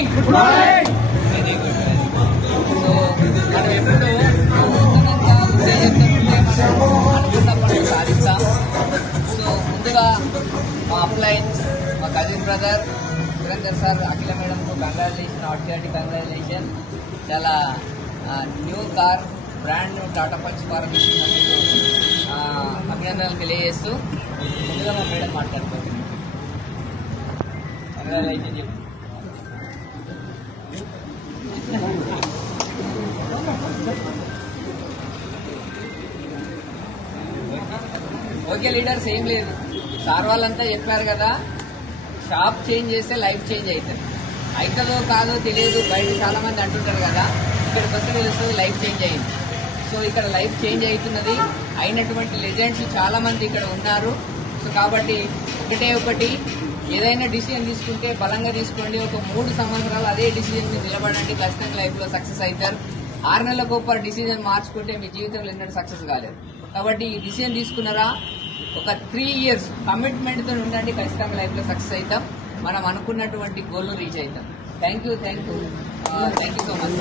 Morning. Very good. So మనం ఎప్పుడు నూతనంగా ఉత్తేజంతో ఉంటే అనుకున్న పనులు సాధిస్తాం. సో ముందుగా మా అప్లైన్, మా కజిన్ బ్రదర్ సురేందర్ సార్, అఖిల మేడంకు కంగ్రాచులేషన్, ఆర్టీఆర్టీ కంగ్రాచులేషన్. చాలా new car, brand new Tata punch car తీసుకున్నందుకు అభినందనలు తెలియజేస్తూ ముందుగా మా మేడం మాట్లాడుకోండి. కంగ్రాచులేషన్ చెప్పు. ఓకే లీడర్స్, ఏం లేదు, సార్ వాళ్ళంతా చెప్పారు కదా, షాప్ చేంజ్ చేస్తే లైఫ్ చేంజ్ అవుతుంది. అవుతుందో కాదో తెలియదు, బయట చాలా మంది అంటుంటారు కదా, ఇక్కడికి వస్తే తెలుస్తుంది లైఫ్ చేంజ్ అయింది. సో ఇక్కడ లైఫ్ చేంజ్ అవుతున్నది. అయినటువంటి లెజెండ్స్ చాలా మంది ఇక్కడ ఉన్నారు. సో కాబట్టి ఒకటి ఏదైనా డిసిజన్ తీసుకుంటే బలంగా తీసుకోండి. ఒక 3 సంవత్సరాలు అదే డిసిజన్ మీద నిలబడండి, ఖచ్చితంగా లైఫ్ లో సక్సెస్ అవుతారు. 6 నెలలకు ఒక డిసిజన్ మార్చుకుంటే మీ జీవితంలో ఎన్నడూ సక్సెస్ కాలేదు. కాబట్టి ఈ డిసిజన్ తీసుకున్నారా, ఒక 3 years కమిట్మెంట్ తో ఉండండి, ఖచ్చితంగా లైఫ్ లో సక్సెస్ అవుతాం. మనం అనుకున్నటువంటి గోల్ రీచ్ అవుతాం. Thank you so much.